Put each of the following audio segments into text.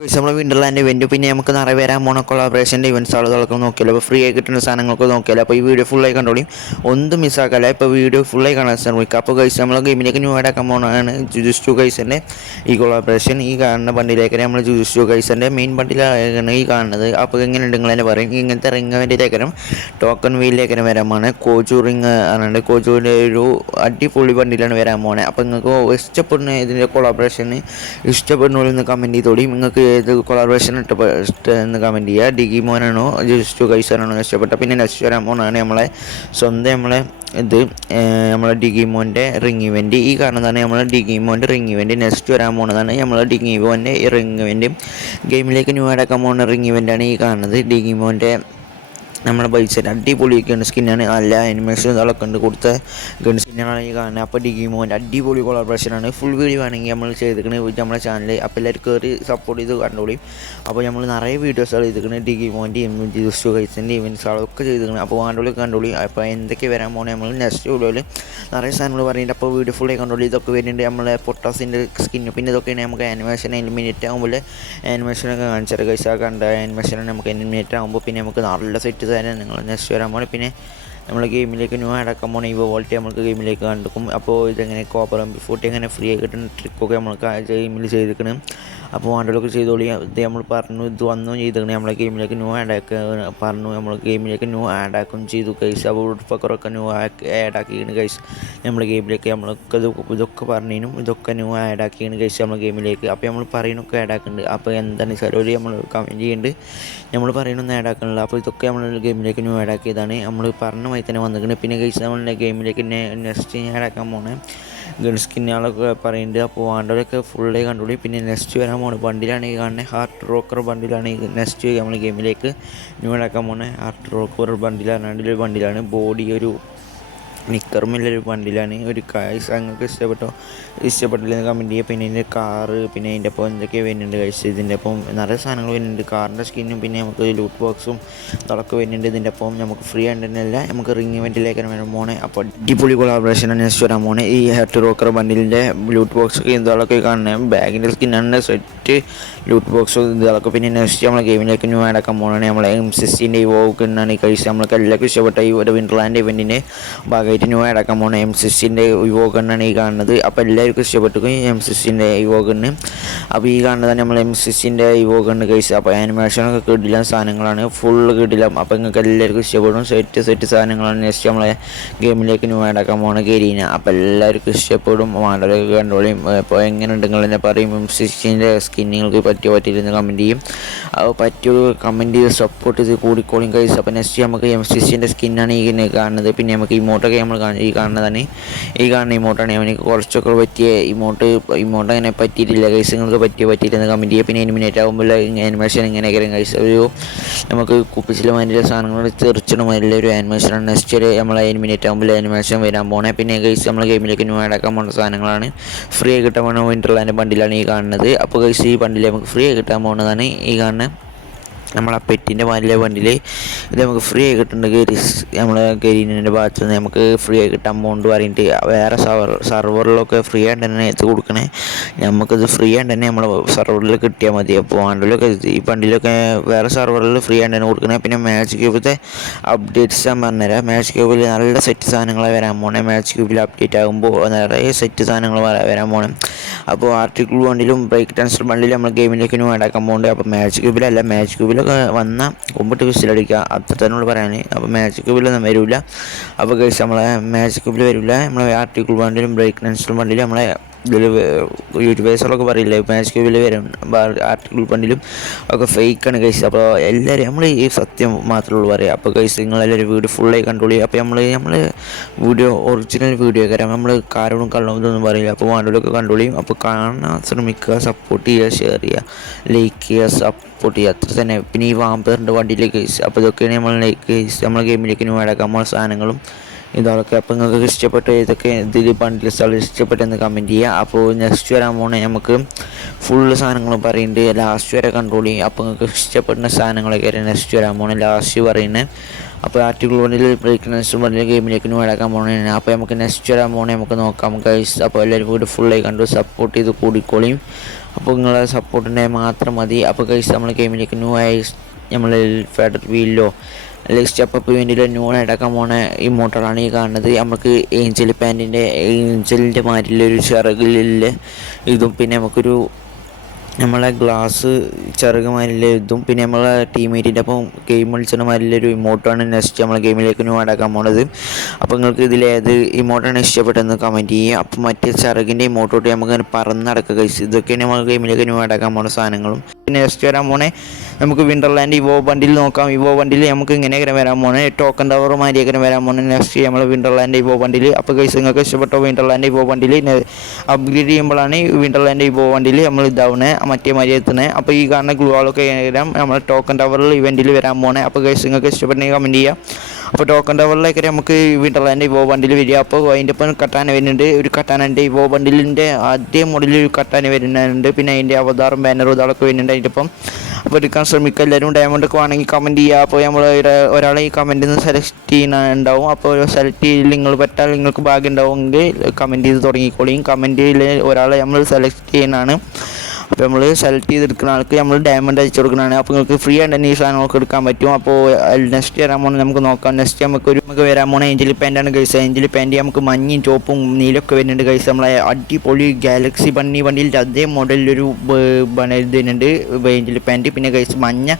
നമ്മളെ വിൻഡർലാൻഡ് ഇവൻറ്റ് പിന്നെ നമുക്ക് നിറയെ വരാൻ പോണ കൊളാബറേഷൻ്റെ ഇവൻറ്റ്സ് ആളുകളൊക്കെ നോക്കിയാലോ. അപ്പോൾ ഫ്രീ ആയി കിട്ടുന്ന സാധനങ്ങളൊക്കെ നോക്കിയാലോ. അപ്പോൾ ഈ വീഡിയോ ഫുള്ളായി കണ്ടോളി, ഒന്നും മിസ്സാക്കല്ല. ഇപ്പോൾ വീഡിയോ ഫുള്ളായി കാണാൻ ശ്രമിക്കുക. അപ്പോൾ ഗൈസ് നമ്മളെ ഗെയിമിലേക്ക് ന്യൂ ആഡ് ആക്കാൻ പോകുന്നതാണ് ജുജുസ് ടു ഗൈസിൻ്റെ ഈ കൊളാബറേഷൻ. ഈ കാണുന്ന ബണ്ടിലേക്ക് നമ്മൾ ജുജുസ് ടു ഗൈസിൻ്റെ മെയിൻ ബണ്ടിലാണ് ഈ കാണുന്നത്. അപ്പോൾ എങ്ങനെയുണ്ട് നിങ്ങൾ തന്നെ പറയും. ഇങ്ങനത്തെ റിംഗ് ഇവൻറ്റിലേക്കരം ടോക്കൺ വീലിലേക്കരം വരാൻ പോണേ. കോജു റിംഗ് ആണ്, കോജുവിൻ്റെ ഒരു അടിപൊളി ബണ്ടിലാണ് വരാൻ പോണേ. അപ്പോൾ നിങ്ങൾക്ക് ഇഷ്ടപ്പെടുന്ന ഇതിൻ്റെ കൊളാബറേഷന് ഇഷ്ടപ്പെടുന്നവരൊന്ന് കമൻറ്റ് ചെയ്തോളി. നിങ്ങൾക്ക് ഏത് കൊളാബറേഷൻ ഇഷ്ടമെന്ന് കമൻറ്റ് ചെയ്യുക. ഡിഗിമോനാണോ ജസ്റ്റ് ഗൈസാനാണോ ഇഷ്ടപ്പെട്ട. പിന്നെ നെക്സ്റ്റ് വരാൻ പോകുന്നതാണ് നമ്മളെ നമ്മളെ ഡിഗിമോൻ്റെ റിംഗ് ഇവൻറ്റ്. ഈ കാണുന്നതാണ് നമ്മളെ ഡിഗിമോൻ്റെ റിംഗ് ഇവൻറ്റ്. നെക്സ്റ്റ് വരാൻ പോകുന്നതാണ് നമ്മളെ ഡിഗിമോൻ്റെ റിംഗ് ഇവൻറ്റ്. ഗെയിമിലേക്ക് ന്യൂ ആഡ് ആക്കാൻ പോകുന്ന റിംഗ് ഇവൻറ്റാണ് ഈ കാണുന്നത്. ഡിഗിമോൻ്റെ നമ്മുടെ ബൈസെറ്റ് അടിപൊളി ഗൺ സ്കിന്നാണ്. നല്ല അനിമേഷൻ ഇതൊക്കെ ഉണ്ട് കൊടുത്ത ഗൺ സ്കിന്നാണ് ഈ കാണുന്നത്. അപ്പോൾ ഡിഗിമോൻ്റെ അടിപൊളി കൊളാബറേഷനാണ്. ഫുൾ വീഡിയോ ആണെങ്കിൽ നമ്മൾ ചെയ്തിരിക്കുന്നത് നമ്മുടെ ചാനൽ. അപ്പോൾ എല്ലാവരും കയറി സപ്പോർട്ട് ചെയ്ത് കണ്ടോളിയും. അപ്പോൾ നമ്മൾ നിറയെ വീഡിയോസുകൾ ചെയ്തിരിക്കുന്നത് ഡിഗിമോൻ്റെയും ജുസ്റ്റു ഗൈസിൻ്റെ ഇവൻറ്റ്സുകളൊക്കെ ചെയ്തിരിക്കുന്നത്. അപ്പോൾ കണ്ടോളി. അപ്പോൾ എന്തൊക്കെ വരാൻ പോകുന്നത് നമ്മൾ നെക്സ്റ്റ് വീഡിയോയിൽ നിറയെ സാധനങ്ങൾ പറയുന്നുണ്ട്. അപ്പോൾ വീഡിയോ ഫുള്ളായി കണ്ടോളി. ഇതൊക്കെ വരുന്നുണ്ട് നമ്മളെ പൊട്ടാസിൻ്റെ സ്കിന്ന്. പിന്നെ ഇതൊക്കെയാണ് നമുക്ക് ആനിമേഷൻ എലിമിനേറ്റ് ആകുമ്പോൾ ആനിമേഷനൊക്കെ കാണിച്ചാൽ ഗൈസ് കണ്ട ആനിമേഷനാണ് നമുക്ക് എലിമിനേറ്റ് ആകുമ്പോൾ. പിന്നെ നമുക്ക് നല്ല സെറ്റ് തന്നെ നിങ്ങൾ നെക്സ്റ്റ് വരാൻ പോകണം. പിന്നെ നമ്മൾ ഗെയിമിലേക്ക് ന്യൂ ആഡ് ആക്കാൻ പോകണം. ഇവ വോൾട്ടി നമുക്ക് ഗെയിമിലേക്ക് കണ്ടുക്കും. അപ്പോൾ ഇതെങ്ങനെ കോപ്പർ M40 എങ്ങനെ ഫ്രീ ആയി കിട്ടുന്ന ട്രിക്കൊക്കെ നമ്മൾക്ക് ഗെയിമിൽ ചെയ്തിരിക്കണം. അപ്പോൾ വേണ്ടതൊക്കെ ചെയ്തോളി. ഇത് നമ്മൾ പറഞ്ഞു, ഇത് വന്നു ചെയ്തിരിക്കണം. നമ്മളെ ഗെയിമിലേക്ക് ന്യൂ ആഡ് ആക്കുക പറഞ്ഞു. നമ്മൾ ഗെയിമിലേക്ക് ന്യൂ ആഡ് ആക്കും ചെയ്തു ഗൈസ്. അപ്പോൾ ഫക്കറൊക്കെ ന്യൂ ആഡ് ആക്കിയാണ് ഗൈസ് നമ്മുടെ ഗെയിമിലേക്ക്. നമ്മൾക്ക് ഇതൊക്കെ പറഞ്ഞതിനും ഇതൊക്കെ ന്യൂ ആഡ് ആക്കിയാണ് ഗൈസ് നമ്മുടെ ഗെയിമിലേക്ക്. അപ്പോൾ നമ്മൾ പറയുന്നൊക്കെ ആഡ് ആക്കുന്നുണ്ട്. അപ്പോൾ എന്താണ് ചിലവർ നമ്മൾ കമൻറ്റ് ചെയ്യുന്നുണ്ട് നമ്മൾ പറയുന്നൊന്നും ആഡ് ആക്കുന്നില്ല. അപ്പോൾ ഇതൊക്കെ നമ്മൾ ഗെയിമിലേക്ക് ന്യൂ ആഡ് ആക്കിയതാണ്. നമ്മൾ പറഞ്ഞ മാതിരി തന്നെ വന്നിരിക്കുന്നത്. പിന്നെ ഗൈസ് നമ്മളുടെ ഗെയിമിലേക്ക് നെക്സ്റ്റ് ആഡ് ആക്കാൻ പോണേ ഗൺ സ്കിന്നുകളൊക്കെ പറയുന്നുണ്ട്. അപ്പോൾ വേണ്ടവരൊക്കെ ഫുള്ളായി കണ്ടോളി. പിന്നെ നെക്സ്റ്റ് വരാൻ പോകുന്നത് ബണ്ടിലാണ് ഈ കാണുന്നത്. ഹാർട്ട് റോക്കർ ബണ്ടിലാണ് നെക്സ്റ്റ് നമ്മൾ ഗെയിമിലേക്ക് ന്യൂ ആഡ് ആക്കാൻ പോകുന്നത്. ഹാർട്ട് റോക്കർ ബണ്ടിലാണ് ബോഡി ഒരു നിക്കറുമില്ലൊരു ബണ്ടിലാണ്. ഒരു കായ്സ് നിങ്ങൾക്ക് ഇഷ്ടപ്പെട്ടില്ലെന്ന് കമൻറ്റ് ചെയ്യുക. പിന്നെ ഇതിൻ്റെ കാറ്, പിന്നെ അതിൻ്റെ ഒപ്പം എന്തൊക്കെയാണ് വരുന്നുണ്ട് കഴിച്ച്. ഇതിൻ്റെ ഒപ്പം നിറയെ സാധനങ്ങൾ വരുന്നുണ്ട്. കാറിൻ്റെ സ്കിന്നും പിന്നെ നമുക്ക് ലൂട്ട് ബോക്സും അതൊക്കെ വരുന്നുണ്ട്. ഇതിൻ്റെ ഒപ്പം നമുക്ക് ഫ്രീ ആയിട്ട് തന്നെയല്ല നമുക്ക് റിംഗ് ഇവൻറ്റിലേക്കാണ് വരാൻ പോണേ. അപ്പോൾ അടിപൊളി കൊളാബറേഷനാണ് നെക്സ്റ്റ് വരാൻ പോണേ. ഈ ഹാർട്ട് റോക്കർ ബണ്ടിലിൻ്റെ ലൂട്ട് ബോക്സ് ഇതൊക്കെ കാണുന്നത് ബാഗിൻ്റെ സ്കിന്നാണ് സെറ്റ് ലൂട്ട് ബോക്സ് ഇതൊക്കെ. പിന്നെ നെക്സ്റ്റ് നമ്മളെ ഗെയിമിലേക്ക് ന്യൂ ആഡ് ആക്കാൻ പോകുന്നതാണ് നമ്മളെ M60 ഇവോക്ക് എന്നാണ് ഈ കഴിച്ച്. നമ്മൾക്ക് എല്ലാവർക്കും ഇഷ്ടപ്പെട്ട ഈ ഒരു വിൻഡർലാൻഡ് ഇവൻറ്റിൻ്റെ ഭാഗമായിട്ട് ന്യൂ ആഡ് ആക്കാൻ പോകുന്ന M60 ഇവോക്ക് എന്നാണ് ഈ കാണുന്നത്. അപ്പോൾ എല്ലാവർക്കും ഇഷ്ടപ്പെട്ടു M60 ഇവോക്ക്. അപ്പോൾ ഈ കാണുന്നത് നമ്മൾ M60 ഇവോക്ക് കഴിച്ച്. അപ്പോൾ ആനിമേഷനൊക്കെ കിട്ടില്ല സാധനങ്ങളാണ്, ഫുള്ള് കിട്ടില്ല. അപ്പോൾ നിങ്ങൾക്ക് എല്ലാവർക്കും ഇഷ്ടപ്പെടും. സെറ്റ് സാധനങ്ങളാണ് നെക്സ്റ്റ് നമ്മളെ ഗെയിമിലേക്ക് ന്യൂ ആഡ് ആക്കാൻ പോകുന്ന ഗരീന. അപ്പോൾ എല്ലാവർക്കും ഇഷ്ടപ്പെടും. വേണ്ടവരൊക്കെ കണ്ടോളിയും. അപ്പോൾ എങ്ങനെയുണ്ട് നിങ്ങൾ തന്നെ പറയും. M60 സ്കിന്നുകൾക്ക് പറ്റിയില്ലെന്ന് കമൻറ്റ് ചെയ്യും. അപ്പോൾ പറ്റിയ കമൻറ്റ് ചെയ്ത് സപ്പോർട്ട് ചെയ്ത് കൂടിക്കോളിയും കഴിച്ച്. അപ്പോൾ നെക്സ്റ്റ് നമുക്ക് M60 സ്കിന്നാണ് ഈ കാണുന്നത്. പിന്നെ നമുക്ക് ഇമോട്ടൊക്കെ നമ്മൾ ഈ കാണുന്ന ഇമോട്ടാണ്. അവനിക്ക് കുറച്ചൊക്കെ പറ്റിയ ഇമോട്ട് അങ്ങനെ പറ്റിയിട്ടില്ല ഗൈസ്. നിങ്ങൾക്ക് പറ്റിയില്ലെന്ന് കമൻറ്റ് ചെയ്യുക. പിന്നെ എലിമിനേറ്റ് ആകുമ്പോൾ ആനിമേഷൻ ഇങ്ങനെയൊക്കെ ഗൈസ്. ഒരു നമുക്ക് കുപ്പിച്ചിലെ മാതിരി സാധനങ്ങൾ തെറിച്ചിടും മാതിരി ഒരു ആനിമേഷനാണ് നെക്സ്റ്റ് നമ്മളെ എലിമിനേറ്റ് ആകുമ്പോൾ ആനിമേഷൻ വരാൻ പോണേ. പിന്നെ ഗൈസ് നമ്മളെ ഗെയിമിലേക്ക് ന്യൂ ആഡ് ആക്കാൻ പോകുന്ന സാധനങ്ങളാണ്. ഫ്രീ ആയി കിട്ടാൻ പോകുന്ന വിൻഡർലാൻഡ് ബണ്ടിലാണ് ഈ കാണുന്നത്. അപ്പോൾ ഗൈസ് ഈ ബണ്ടിൽ നമുക്ക് ഫ്രീ ആയി കിട്ടാൻ പോകുന്നതാണ് ഈ കാണുന്നത് നമ്മളെ പെറ്റിൻ്റെ മാലിലെ ബണ്ടിൽ. ഇത് നമുക്ക് ഫ്രീ ആയി കിട്ടുന്നുണ്ട് നമ്മളെ ഗരീനിൻ്റെ ഭാഗത്ത് നിന്ന് നമുക്ക് ഫ്രീ ആയി കിട്ടാൻ പോകുന്നുണ്ട് പറഞ്ഞിട്ട് വേറെ സർവറിലൊക്കെ ഫ്രീ ആയിട്ട് തന്നെ എത്തി കൊടുക്കണേ. നമുക്കിത് ഫ്രീ ആയിട്ട് തന്നെ നമ്മളെ സർവറിൽ കിട്ടിയാൽ മതി. അപ്പോൾ വണ്ടിലൊക്കെ ഈ ബണ്ടിലൊക്കെ വേറെ സർവറിൽ ഫ്രീ ആയിട്ട് തന്നെ കൊടുക്കണേ. പിന്നെ മാച്ച് ക്യൂബിലത്തെ അപ്ഡേറ്റ്സ് ഞാൻ പറഞ്ഞുതരാം. മാച്ച് ക്യൂബിൽ നല്ല സെറ്റ് സാധനങ്ങളെ വരാൻ പോണേ. മാച്ച് ക്യൂബിൽ അപ്ഡേറ്റ് ആകുമ്പോൾ നിറയെ സെറ്റ് സാധനങ്ങൾ വരാൻ പോണേ. അപ്പോൾ ആർട്ടിക്കിൾ ബണ്ടിലും ബ്രേക്ക് ഡാൻസർ ബണ്ടിലും നമ്മൾ ഗെയിമിലേക്ക് ആഡ് ആക്കാൻ പോകുന്നുണ്ട്. അപ്പോൾ മാച്ച് ക്യൂബിലല്ല, മാച്ച് ക്യൂബിലൊക്കെ വന്ന കുമ്പിട്ട് വിസിലടിക്കുക അത്ര തന്നെ പറയാൻ. അപ്പോൾ മാച്ച് ക്യൂബിലൊന്നും വരില്ല. അപ്പോൾ ഗൈസ് നമ്മളെ മാച്ച് ക്യൂബിൽ വരില്ല. നമ്മളെ ആർട്ടിക്കിൾ ബണ്ടിലും ബ്രേക്ക് ഡാൻസർ ബണ്ടിലും നമ്മളെ ഇതിൽ യൂട്യൂബേഴ്സുകളൊക്കെ പറയില്ലേ മാച്ച് ക്യൂബിൽ വരും ആർട്ടിക്കിൾ ബണ്ടിലും ഒക്കെ ഫേക്കാണ് ഗൈസ്. അപ്പോൾ എല്ലാവരും നമ്മൾ ഈ സത്യം മാത്രമേ ഉള്ളൂ പറയുക. അപ്പോൾ ഗൈസ് നിങ്ങളെല്ലാവരും വീഡിയോ ഫുള്ളായി കണ്ടോളി. അപ്പോൾ നമ്മൾ വീഡിയോ ഒറിജിനൽ വീഡിയോ കാരണം നമ്മൾ കാരണവും കള്ളവും ഇതൊന്നും പറയില്ല. അപ്പോൾ വേണ്ടവരൊക്കെ കണ്ടോളിയും. അപ്പോൾ കാണാൻ ശ്രമിക്കുക, സപ്പോർട്ട് ചെയ്യുക, ഷെയർ ചെയ്യുക, ലൈക്ക് ചെയ്യുക, സപ്പോർട്ട് ചെയ്യുക അത്ര തന്നെ. പിന്നെ ഈ വാമ്പറിൻ്റെ വണ്ടിയിലേക്ക് അപ്പോൾ ഇതൊക്കെയാണ് നമ്മളെ ഗെയിമിലേക്ക് ന്യൂ ആഡ് ആക്കാൻ സാധനങ്ങളും ഇതൊക്കെ. അപ്പോൾ നിങ്ങൾക്ക് ഇഷ്ടപ്പെട്ട് ഇതൊക്കെ ഇതിൽ ബണ്ടിൽസ് ഇഷ്ടപ്പെട്ടെന്ന് കമൻറ്റ് ചെയ്യുക. അപ്പോൾ നെക്സ്റ്റ് വരാൻ പോണേ നമുക്ക് ഫുള്ള് സാധനങ്ങളും പറയുന്നുണ്ട്, ലാസ്റ്റ് വരെ കൺട്രോൾ ചെയ്യും. അപ്പോൾ നിങ്ങൾക്ക് ഇഷ്ടപ്പെടുന്ന സാധനങ്ങളൊക്കെ നെക്സ്റ്റ് വരാൻ പോണേ ലാസ്റ്റ് പറയുന്നത്. അപ്പോൾ ആർട്ടിക്കിൾ വണ്ടിൽ ബ്രേക്ക്നെസ് വണ്ടിൽ ഗെയിമിലേക്ക് ഇടാക്കാൻ പോകണേ. അപ്പോൾ നമുക്ക് നെക്സ്റ്റ് വരാൻ പോകണേ നമുക്ക് നോക്കാം ഗൈസ്. അപ്പോൾ എല്ലാവരും വീട് ഫുള്ളായി കണ്ടു സപ്പോർട്ട് ചെയ്ത് കൂടിക്കോളിയും. അപ്പോൾ നിങ്ങളെ സപ്പോർട്ടിൻ്റെ മാത്രം മതി. അപ്പോൾ ഗൈസ് നമ്മൾ ഗെയിമിലേക്ക് ആയി നമ്മൾ ഫെഡർ വീലിലോ അല്ലെങ്കിൽ സ്റ്റെപ്പ് അപ്പ് വേണ്ടിയിട്ട് ഇടാക്കാൻ പോണ ഇമോട്ടറാണ് ഈ കാണുന്നത്. നമുക്ക് ഏഞ്ചൽ പാൻറ്റിൻ്റെ ഏഞ്ചലിൻ്റെ മാരിലൊരു ചിറകിലുള്ള ഇതും പിന്നെ നമുക്കൊരു നമ്മളെ ഗ്ലാസ് ചെറുകമാരിലെ ഇതും പിന്നെ നമ്മളെ ടീമേറ്റിൻ്റെ അപ്പം ഗെയിം കളിച്ചിട്ട് മാരിലൊരു ഇമോട്ടാണ് നെക്സ്റ്റ് നമ്മളെ ഗെയിമിലേക്ക് ആഡാക്കാൻ പോണത്. അപ്പോൾ നിങ്ങൾക്ക് ഇതിലേത് ഇമോട്ടാണ് ഇഷ്ടപ്പെട്ടെന്ന് കമൻറ്റ് ചെയ്യുക. അപ്പോൾ മറ്റേ ചിറകിൻ്റെ ഇമോട്ടോട്ട് നമുക്ക് അങ്ങനെ പറന്നടക്കുക കഴിച്ച് ഇതൊക്കെയാണ് നമ്മൾ ഗെയിമിലേക്ക് ആഡാക്കാൻ പോകുന്ന സാധനങ്ങളും. പിന്നെ നെക്സ്റ്റ് വരാൻ പോണേ നമുക്ക് വിൻ്റർലാൻഡ് ഇവോ ബണ്ടിൽ നോക്കാം. ഇവോ ബണ്ടിൽ നമുക്ക് ഇങ്ങനെയൊക്കെ വരാൻ പോണേ ടോക്കൺ ടവർ മാരിയൊക്കെ വരാൻ പോണേ നെക്സ്റ്റ് നമ്മൾ വിൻ്റർലാൻഡ് ഇവോ ബണ്ടിൽ. അപ്പോൾ ഗൈസ് നിങ്ങൾക്ക് ഇഷ്ടപ്പെട്ടോ വിൻ്റർലാൻഡ് ഇവോ ബണ്ടിൽ അപ്ഗ്രേഡ് ചെയ്യുമ്പോഴാണ് വിൻ്റർലാൻഡ് ഇവോ ബണ്ടിൽ നമ്മൾ ഇതാവണേ മറ്റേ മാതിരി എത്തുന്നത്. അപ്പോൾ ഈ കാണുന്ന ഗ്ലൂ വാളൊക്കെ നമ്മൾ ടോക്കൺ ടവറിൽ ഇവൻറ്റിൽ വരാൻ പോണേ. അപ്പോൾ ഗൈസ് നിങ്ങൾക്ക് ഇഷ്ടപ്പെട്ടെങ്കിൽ കമൻറ്റ് ചെയ്യുക. അപ്പോൾ ടോക്കൺ ടവറിലേക്ക് നമുക്ക് വിൻ്റർലാൻഡ് ഇവോ ബണ്ടിൽ വരിക. അപ്പോൾ അതിൻ്റെ ഒപ്പം കട്ടാന വരുന്നുണ്ട്, ഒരു കട്ടാനൻ്റെ ഇവോ ബണ്ടിലിൻ്റെ ആദ്യ മോഡലിൽ ഒരു കട്ടാന വരുന്നുണ്ട്. പിന്നെ അതിൻ്റെ അവതാറും ബാനറും ഇതൊക്കെ വരുന്നുണ്ട് അതിൻ്റെ ഒപ്പം. അപ്പോൾ എടുക്കാൻ ശ്രമിക്കുക എല്ലാവരും. ഡയമണ്ടൊക്കെ വേണമെങ്കിൽ കമൻറ്റ് ചെയ്യുക. അപ്പോൾ നമ്മൾ ഒരാളെ ഈ കമൻറ്റിൽ നിന്ന് സെലക്ട് ചെയ്യുന്നുണ്ടാവും. അപ്പോൾ സെലക്ട് ചെയ്ത് നിങ്ങൾ പറ്റാൽ നിങ്ങൾക്ക് ഭാഗ്യം ഉണ്ടാവുമെങ്കിൽ കമൻറ്റ് ചെയ്ത് തുടങ്ങിക്കോളിയും. കമൻറ്റിൽ ഒരാളെ നമ്മൾ സെലക്ട് ചെയ്യുന്നതാണ്. അപ്പോൾ നമ്മൾ സെലക്ട് ചെയ്തെടുക്കുന്ന ആൾക്ക് നമ്മൾ ഡയമണ്ട് അയച്ചു കൊടുക്കുന്നതാണ്. അപ്പോൾ നിങ്ങൾക്ക് ഫ്രീ ആയിട്ട് തന്നെ ഈ സാധനങ്ങളൊക്കെ എടുക്കാൻ പറ്റും. അപ്പോൾ നെക്സ്റ്റ് വരാൻ പോകുന്നത് നമുക്ക് നോക്കാം. നെക്സ്റ്റ് നമുക്ക് വരാൻ പോകുന്ന ഏഞ്ചൽ പാൻറ്റാണ് ഗൈസ്. ഏഞ്ചൽ പാൻറ്റ് നമുക്ക് മഞ്ഞയും ചുവപ്പും നീലൊക്കെ വരുന്നുണ്ട് ഗൈസ്. നമ്മളെ അടിപൊളി ഗാലക്സി വണ്ടിയിൽ അതേ മോഡലിലൊരു ഇത് വരുന്നുണ്ട് ഏഞ്ചൽ പാൻറ്റ്. പിന്നെ ഗൈസ് മഞ്ഞ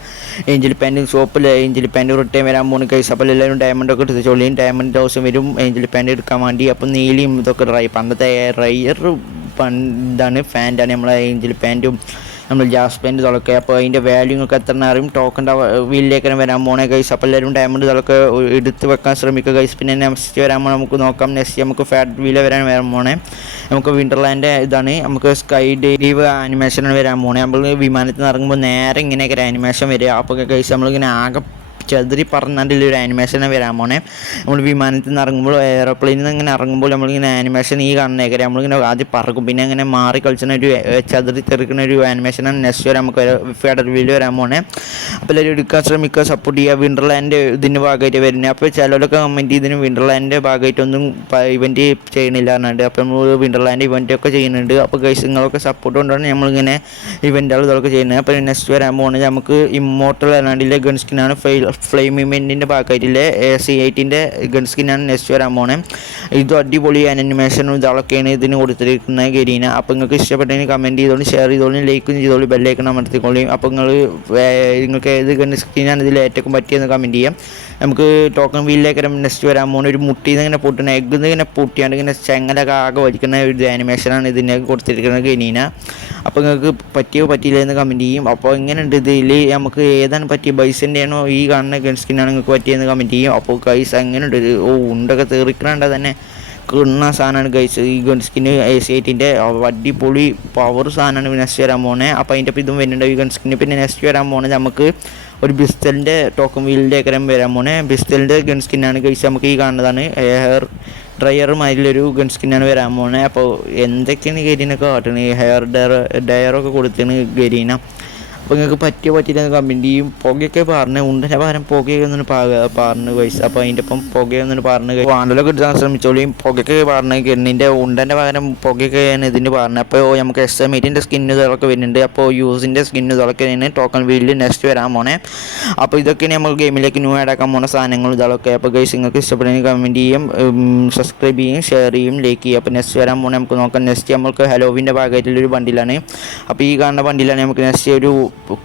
ഏഞ്ചൽ പാൻറ്റും ചുവപ്പിൽ ഏഞ്ചൽ പാൻറ്റ് റിട്ടേൺ വരാൻ പോകുന്നു ഗൈസ്. അപ്പോൾ എല്ലാവരും ഡയമണ്ടൊക്കെ എടുത്ത് ചോളിയും ഡയമണ്ട് ദിവസം വരും ഏഞ്ചൽ പാൻറ്റ് എടുക്കാൻ വേണ്ടി. അപ്പോൾ നീലയും ഇതൊക്കെ പണ്ടത്തെ റയർ ഇതാണ് ഫാൻറ്റാണ് നമ്മളെ ഏഞ്ചൽ പാൻറ്റും നമ്മൾ ജാസ് പാൻറ്റ് ഇതൊക്കെ. അപ്പോൾ അതിൻ്റെ വാല്യൂ നിങ്ങൾക്ക് എത്ര അറിയും. ടോക്കൺ വീലിലേക്ക് വരാൻ പോണേ ഗൈസ്. അപ്പോൾ എല്ലാവരും ഡയമണ്ട് ഇതൊക്കെ എടുത്ത് വെക്കാൻ ശ്രമിക്കുക ഗൈസ്. പിന്നെ നെക്സ്റ്റ് വരാൻ പോകണം നമുക്ക് നോക്കാം. നെക്സ്റ്റ് നമുക്ക് ഫാറ്റ് വീല് വരാൻ പോണേ. നമുക്ക് വിൻ്റർലാൻഡ് ഇതാണ് നമുക്ക് സ്കൈ ഡൈവ് ആനിമേഷനാണ് വരാൻ പോണേ. നമ്മൾ വിമാനത്തിൽ നിന്ന് ഇറങ്ങുമ്പോൾ നേരെ ഇങ്ങനെയൊക്കെ ആനിമേഷൻ വരിക. അപ്പോൾ ഗൈസ് നമ്മളിങ്ങനെ ആകെ ചെതിരി പറഞ്ഞതിൽ ഒരു ആനിമേഷൻ വരാൻ പോണേ. നമ്മൾ വിമാനത്തിൽ നിന്ന് ഇറങ്ങുമ്പോൾ എയർപ്ലെയിനിൽ നിന്ന് ഇങ്ങനെ ഇറങ്ങുമ്പോൾ നമ്മളിങ്ങനെ ആനിമേഷൻ ഈ കാണുന്നേക്കരെ നമ്മളിങ്ങനെ ആദ്യം പറക്കും പിന്നെ ഇങ്ങനെ മാറി കളിച്ചുന്ന ഒരു ചെതിരി തെറിക്കുന്ന ഒരു ആനിമേഷനാണ് നെക്സ്റ്റ് വരെ നമുക്ക് ഫെഡർ വീല് വരാൻ പോണേ. അപ്പോൾ എല്ലാവരും എടുക്കാൻ ശ്രമിക്കുക, സപ്പോർട്ട് ചെയ്യുക. വിൻ്റർലാൻഡ് ഇതിൻ്റെ ഭാഗമായിട്ട് വരുന്നത്. അപ്പോൾ ചിലരൊക്കെ കമൻറ്റ് ചെയ്തതിന് വിൻ്റർലാൻഡിൻ്റെ ഭാഗമായിട്ടൊന്നും ഇവൻറ്റ് ചെയ്യണില്ല എന്നുണ്ട്. അപ്പോൾ നമ്മൾ വിൻ്റർലാൻഡ് ഇവൻറ്റൊക്കെ ചെയ്യുന്നുണ്ട്. അപ്പോൾ ഗൈസ് നിങ്ങളൊക്കെ സപ്പോർട്ട് കൊണ്ടാണ് നമ്മളിങ്ങനെ ഇവൻറ്റുകൾ ഇതൊക്കെ ചെയ്യുന്നത്. അപ്പോൾ നെക്സ്റ്റ് വരാൻ പോകുന്നത് നമുക്ക് ഇമ്മോർട്ടൽ അല്ലാണ്ടിലെ ഗൺ സ്കിന്നാണ് ഫ്ലെയിമിമെൻറ്റിൻ്റെ ഭാഗമായിട്ടില്ലേ C8ൻ്റെ ഗൺ സ്കിന്നാണ് നെക്സ്റ്റ് വരാൻ പോണേ. ഇത് അടിപൊളി ആനിമേഷനും ഇതൊക്കെയാണ് ഇതിന് കൊടുത്തിരിക്കുന്ന ഗരീന. അപ്പോൾ നിങ്ങൾക്ക് ഇഷ്ടപ്പെട്ടെങ്കിൽ കമൻറ്റ് ചെയ്തോളൂ, ഷെയർ ചെയ്തോളൂ, ലൈക്കും ചെയ്തോളൂ, ബെല്ലൈക്കൺ അമർത്തിക്കോളൂ. അപ്പോൾ നിങ്ങൾക്ക് ഏത് ഗൺ സ്കിന്നാണ് ഇതിൽ ഏറ്റവും പറ്റിയെന്ന് കമൻറ്റ് ചെയ്യാം. നമുക്ക് ടോക്കൺ വീലിലേക്ക് നെക്സ്റ്റ് വരാൻ പോകുന്ന ഒരു മുട്ടിൽ നിന്ന് ഇങ്ങനെ പൊട്ടുന്ന എഗ്ഗിൽ നിന്ന് ഇങ്ങനെ പൊട്ടിയാണ്ട് ഇങ്ങനെ ചെങ്ങലൊക്കെ ആകെ വലിക്കുന്ന ഒരു ആനിമേഷനാണ് ഇതിനെ കൊടുത്തിരിക്കുന്നത് ഗരീന. അപ്പോൾ നിങ്ങൾക്ക് പറ്റിയില്ല എന്ന് കമൻറ്റ് ചെയ്യും. അപ്പോൾ എങ്ങനെയുണ്ട് ഇതിൽ നമുക്ക് ഏതാണ് പറ്റിയ ബൈസിൻ്റെ ആണോ ഈ കാണുന്ന ഗൺ സ്കിന്നാണ് നിങ്ങൾക്ക് പറ്റിയെന്ന് കമൻറ്റ് ചെയ്യും. അപ്പോൾ ഗൈസ് എങ്ങനെയുണ്ട് ഉണ്ടൊക്കെ തീർക്കണണ്ട തന്നെ കിണ്ണ സാധനമാണ് ഗൈസ് ഈ ഗൺ സ്കിന്ന് C8ൻ്റെ അടിപൊളി പവർ സാധനമാണ് നെക്സ്റ്റ് വരാൻ പോകുന്നത്. അപ്പോൾ അതിൻ്റെ ഇതും വരുന്നുണ്ട് ഈ ഗൺ സ്കിന്ന്. പിന്നെ നെക്സ്റ്റ് വരാൻ പോകുന്നത് നമുക്ക് ഒരു ബിസ്റ്റലിൻ്റെ ടോക്കൺ വീലിൻ്റെ ഒക്കെ വരാൻ പോകുന്നത്. ബിസ്റ്റലിൻ്റെ ഗൺ സ്കിന്നാണ് ഗൈസ്. നമുക്ക് ഈ കാണുന്നതാണ് ഹെയർ ഡ്രയറുമാതിരിലൊരു ഗൺ സ്കിന്നാണ് വരാൻ പോകുന്നത്. അപ്പോൾ എന്തൊക്കെയാണ് ഗരീനൊക്കെ കാട്ടുന്നത് ഈ ഹെയർ ഡയറൊക്കെ കൊടുത്താണ് ഗരീന. അപ്പോൾ നിങ്ങൾക്ക് പറ്റിയില്ലെന്ന് കമൻറ്റ് ചെയ്യും. പുകയൊക്കെ പറഞ്ഞ് ഉണ്ടൻ്റെ പകരം പുകയൊക്കെ ഒന്നും പറഞ്ഞ് പൈസ. അപ്പോൾ അതിൻ്റെ ഒപ്പം പുകയൊന്നും പറഞ്ഞ് വാണ്ടലൊക്കെ എടുക്കാൻ ശ്രമിച്ചോളിയും. പുകയൊക്കെ പറഞ്ഞ് ഗണ്ണിൻ്റെ ഉണ്ടൻ്റെ പകരം പുകയൊക്കെയാണ് ഇതിന് പറഞ്ഞത്. അപ്പോൾ നമുക്ക് എക്സ്ട്രീമേറ്റിൻ്റെ സ്കിന്ന് ഇതൊക്കെ വരുന്നുണ്ട്. അപ്പോൾ യൂസിൻ്റെ സ്കിന്ന് ഇതൊക്കെയാണ് ടോക്കൺ വീലിൽ നെക്സ്റ്റ് വരാൻ പോണേ. അപ്പോൾ ഇതൊക്കെയാണ് നമ്മൾ ഗെയിമിലേക്ക് ആഡാക്കാൻ പോകുന്ന സാധനങ്ങൾ ഇതൊക്കെ. അപ്പോൾ ഗൈസ് നിങ്ങൾക്ക് ഇഷ്ടപ്പെടുന്ന കമൻറ്റ് ചെയ്യും, സബ്സ്ക്രൈബ് ചെയ്യും, ഷെയർ ചെയ്യും, ലൈക്ക് ചെയ്യും. അപ്പോൾ നെക്സ്റ്റ് വരാൻ പോണേ നമുക്ക് നോക്കാം. നെക്സ്റ്റ് നമുക്ക് ഹലോവിൻ്റെ ഭാഗമായിട്ടുള്ളൊരു വണ്ടിയിലാണ്. അപ്പോൾ ഈ കാണുന്ന വണ്ടിയിലാണ് നമുക്ക് നെക്സ്റ്റ് ഒരു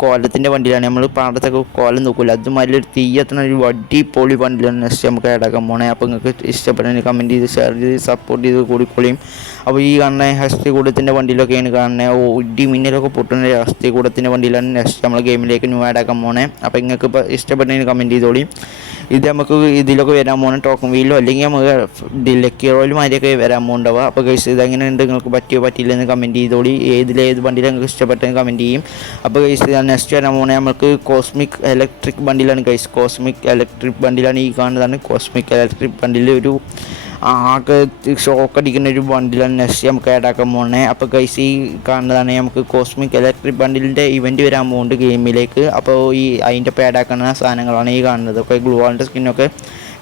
കോലത്തിൻ്റെ വണ്ടിയിലാണ്. നമ്മൾ പാടത്തൊക്കെ കോലം നോക്കില്ല അതുമാതിരി ഒരു തീയത്തുന്ന ഒരു അടിപൊളി വണ്ടിയിലാണ് നെക്സ്റ്റ് നമുക്ക് ആഡാക്കാൻ പോണേ. അപ്പോൾ നിങ്ങൾക്ക് ഇഷ്ടപ്പെടുന്ന കമൻറ്റ് ചെയ്ത് ഷെയർ ചെയ്ത് സപ്പോർട്ട് ചെയ്ത് കൂടിക്കൊള്ളിയും. അപ്പോൾ ഈ കാണുന്ന ഹസ്തികൂടത്തിൻ്റെ വണ്ടിയിലൊക്കെയാണ് കാണുന്നത്. ഇടി മിന്നലൊക്കെ പൊട്ടുന്ന ഹസ്തികൂടത്തിൻ്റെ വണ്ടിയിലാണ് നെക്സ്റ്റ് നമ്മൾ ഗെയിമിലേക്ക് ആഡാക്കാൻ പോണേ. അപ്പോൾ നിങ്ങൾക്ക് ഇപ്പോൾ ഇഷ്ടപ്പെട്ടതിന് കമൻറ്റ് ചെയ്തോളിയും. ഇത് നമുക്ക് ഇതിലൊക്കെ വരാൻ പോകുന്ന ടോക്കൺ വീലോ അല്ലെങ്കിൽ നമുക്ക് ലക്കി റോയിൽ മാതിരിയൊക്കെ വരാൻ പോകുന്നുണ്ടാവുക. അപ്പോൾ ഗൈസ് ഇതെങ്ങനെയുണ്ട്, നിങ്ങൾക്ക് പറ്റിയോ പറ്റിയില്ലെന്ന് കമൻറ്റ് ചെയ്തോളി. ഏത് വണ്ടിയിൽ നിങ്ങൾക്ക് ഇഷ്ടപ്പെട്ടെന്ന് കമൻറ്റ് ചെയ്യും. അപ്പോൾ ഗൈസ് നെക്സ്റ്റ് വരാൻ പോകുന്നത് നമുക്ക് കോസ്മിക് ഇലക്ട്രിക് ബണ്ടിലാണ് ഗൈസ്. കോസ്മിക് ഇലക്ട്രിക് ബണ്ടിലാണ് ഈ കാണുന്നതാണ് കോസ്മിക് ഇലക്ട്രിക് ബണ്ടിൽ. ഒരു ആകെ ഷോക്ക് അടിക്കുന്ന ഒരു ബണ്ടിലാണ് നെക്സ്റ്റ് നമുക്ക് ആഡാക്കാൻ പോകുന്നത്. അപ്പോൾ ഗൈസ് ഈ കാണുന്നതാണ് നമുക്ക് കോസ്മിക് ഇലക്ട്രിക് ബണ്ടിലിൻ്റെ ഇവൻറ്റ് വരാൻ പോകുന്നുണ്ട് ഗെയിമിലേക്ക്. അപ്പോൾ അതിൻ്റെ ഇപ്പോൾ ആഡാക്കുന്ന സാധനങ്ങളാണ് ഈ കാണുന്നത്. ഒക്കെ ഗ്ലൂ വാളിൻ്റെ സ്കിന്നൊക്കെ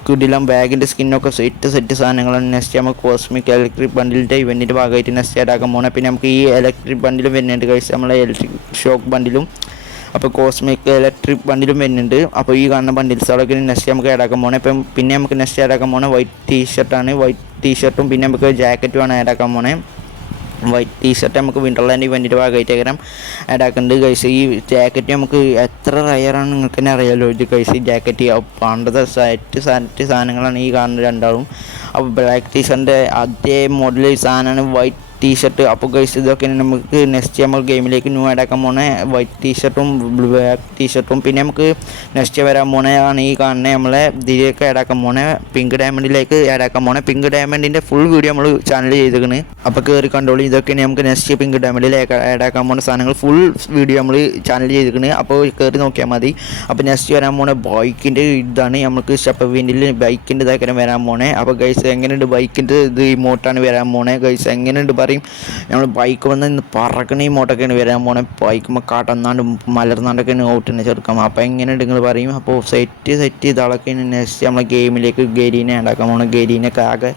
കിടിലം, ബാഗിൻ്റെ സ്കിന്നൊക്കെ സെറ്റ് സാധനങ്ങളാണ് നെക്സ്റ്റ് നമുക്ക് കോസ്മിക് ഇലക്ട്രിക് ബണ്ടിലിൻ്റെ ഇവൻറ്റിൻ്റെ ഭാഗമായിട്ട് നെക്സ്റ്റ് ആഡാക്കാൻ പോകുന്നത്. പിന്നെ നമുക്ക് ഈ ഇലക്ട്രിക് ബണ്ടിലും വരുന്നുണ്ട് ഗൈസ്, നമ്മളെ ഇലക്ട്രിക് ഷോക്ക് ബണ്ടിലും. അപ്പോൾ കോസ്മിക് ഇലക്ട്രിക് ബണ്ടിലും വരുന്നുണ്ട്. അപ്പോൾ ഈ കാണുന്ന ബണ്ടിൽസുകളൊക്കെ നെക്സ്റ്റ് നമുക്ക് ആഡാക്കാൻ പോകുന്നത്. ഇപ്പം പിന്നെ നമുക്ക് നെക്സ്റ്റ് ആഡാക്കാൻ പോകുന്നത് വൈറ്റ് ടീഷർട്ടാണ്. വൈറ്റ് ടീഷർട്ടും പിന്നെ നമുക്ക് ജാക്കറ്റുമാണ് ആഡാക്കാൻ പോകുന്നത്. വൈറ്റ് ടീഷർട്ട് നമുക്ക് വിൻ്റർലാൻഡ് ഇവൻറ്റിൻ്റെ ഭാഗമായിട്ട് ആഡാക്കുന്നുണ്ട് ഗൈസ്. ഈ ജാക്കറ്റ് നമുക്ക് എത്ര റയറാണ് നിങ്ങൾക്ക് തന്നെ അറിയാമല്ലോ. ഇത് ഗൈസ് ഈ ജാക്കറ്റ് പണ്ടത്തെ സെറ്റ് സാധനങ്ങളാണ് ഈ കാണുന്ന രണ്ടാളും. അപ്പോൾ ബ്ലാക്ക് ടീഷർട്ടിൻ്റെ അതേ മോഡൽ സാധനമാണ് വൈറ്റ് ടീഷർട്ട്. അപ്പോൾ ഗൈസ് ഇതൊക്കെയാണ് നമുക്ക് നെക്സ്റ്റ് നമ്മൾ ഗെയിമിലേക്ക് ന്യൂ ആഡാക്കാൻ പോണേ. വൈറ്റ് ടീഷർട്ടും ബ്ലാക്ക് ടീഷർട്ടും പിന്നെ നമുക്ക് നെക്സ്റ്റ് വരാൻ പോണതാണ് ഈ കാണുന്നത് നമ്മളെ ഇതിലേക്ക് ആഡാക്കാൻ പോണേ, പിങ്ക് ഡയമണ്ടിലേക്ക് ആഡാക്കാൻ പോണേ. പിങ്ക് ഡയമണ്ടിൻ്റെ ഫുൾ വീഡിയോ നമ്മൾ ചാനൽ ചെയ്തിരിക്കണ്. അപ്പോൾ കയറി കണ്ടോളൂ. ഇതൊക്കെയാണ് നമുക്ക് നെക്സ്റ്റ് പിങ്ക് ഡയമണ്ടിലേക്ക് ആഡാക്കാൻ പോകുന്ന സാധനങ്ങൾ ഫുൾ വീഡിയോ നമ്മൾ ചാനൽ ചെയ്തിരിക്കണ്. അപ്പോൾ കയറി നോക്കിയാൽ മതി. അപ്പോൾ നെക്സ്റ്റ് വരാൻ പോണേ ബൈക്കിൻ്റെ ഇതാണ്. നമുക്ക് ഷപ്പവിൻഡിൽ ബൈക്കിൻ്റെ ഇതാക്കാൻ വരാൻ പോണേ. അപ്പോൾ ഗൈസ് എങ്ങനെയുണ്ട് ബൈക്കിൻ്റെ ഇത് ഇമോട്ടാണ് വരാൻ പോണേ. ഗൈസ് എങ്ങനെയുണ്ട് പറയും, നമ്മൾ ബൈക്ക് വന്ന് ഇന്ന് പറക്കണ ഇമോട്ടൊക്കെയാണ് വരാൻ പോണേ. ബൈക്കുമ്പോൾ കാട്ടന്നാണ്ട് മലർന്നാണ്ടൊക്കെയാണ് ഓട്ടുന്നത് ചെറുക്കാം. അപ്പോൾ എങ്ങനെയുണ്ട് നിങ്ങൾ പറയും. അപ്പോൾ സെറ്റ് ഇതാളൊക്കെയാണ് നെക്സ്റ്റ് നമ്മളെ ഗെയിമിലേക്ക് ഗരീനെ ആഡാക്കാൻ പോണേ. ഗരീനൊക്കെ ആകെ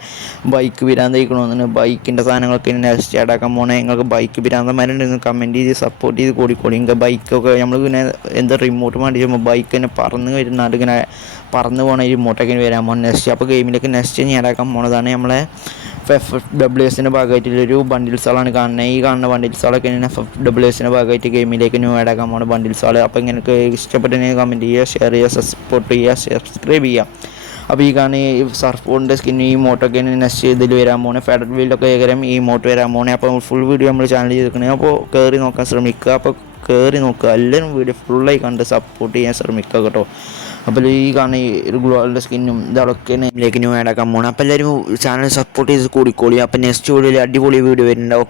ബൈക്ക് പിരാന്തയിക്കണമെന്ന് ബൈക്കിൻ്റെ സാധനങ്ങളൊക്കെ നെക്സ്റ്റ് ആഡാക്കാൻ പോണേ. നിങ്ങൾക്ക് ബൈക്ക് പിരാന്തന്മാരുണ്ടെങ്കിൽ കമൻറ്റ് ചെയ്ത് സപ്പോർട്ട് ചെയ്ത് കൂടിക്കോളി. നിങ്ങൾക്ക് ബൈക്കൊക്കെ നമ്മൾ പിന്നെ എന്താ റിമോട്ട് വേണ്ടി വരുമ്പോൾ ബൈക്ക് തന്നെ പറന്ന് വരുന്നാണ്ട് ഇങ്ങനെ പറന്ന് പോകണ റിമോട്ടൊക്കെ വരാൻ പോകുന്നത് നെക്സ്റ്റ്. അപ്പോൾ ഗെയിമിലേക്ക് നെക്സ്റ്റ് ഞാൻ ആഡാക്കാൻ പോണതാണ് നമ്മളെ FFWSൻ്റെ ഭാഗമായിട്ടുള്ളൊരു ബണ്ടിൽസുകളാണ് കാണുന്നത്. ഈ കാണുന്ന ബണ്ടിൽസുകളൊക്കെ FFWSൻ്റെ ഭാഗമായിട്ട് ഗെയിമിലേക്ക് ന്യൂ ആഡാക്കാൻ പോകുന്ന ബണ്ടിൽസുകൾ. അപ്പോൾ ഇങ്ങനെ ഇഷ്ടപ്പെട്ടെങ്കിൽ കമൻറ്റ് ചെയ്യുക, ഷെയർ ചെയ്യുക, സപ്പോർട്ട് ചെയ്യുക, സബ്സ്ക്രൈബ് ചെയ്യുക. അപ്പോൾ ഈ കാണുന്ന ഈ സർഫ് ബോർഡിൻ്റെ സ്കിന്ന് ഈ മോട്ടൊക്കെ നെക്സ്റ്റ് ഇതിൽ വരാൻ പോകുന്നത്. ഫെഡറൽ വീലൊക്കെ ഏകരം ഈ മോട്ട് വരാൻ പോകുന്നത്. അപ്പോൾ ഫുൾ വീഡിയോ നമ്മൾ ചാനൽ ചെയ്തിരിക്കണേ. അപ്പോൾ കയറി നോക്കാൻ ശ്രമിക്കുക. അപ്പോൾ കയറി നോക്കുക, എല്ലാവരും വീഡിയോ ഫുള്ളായി കണ്ട് സപ്പോർട്ട് ചെയ്യാൻ ശ്രമിക്കുക കേട്ടോ. അപ്പോൾ ഈ കാണുന്ന ഈ ഗ്ലോബലിൻ്റെ സ്കിന്നും ഇതൊക്കെ നെയിമിലേക്ക് ന്യൂ ആഡാക്കാൻ പോകണം. അപ്പോൾ എല്ലാവരും ചാനൽ സപ്പോർട്ട് ചെയ്ത് കൂടിക്കോളി. അപ്പോൾ നെക്സ്റ്റ് വീഡിയോയിൽ അടിപൊളി വീഡിയോ വരുന്നുണ്ടാവും.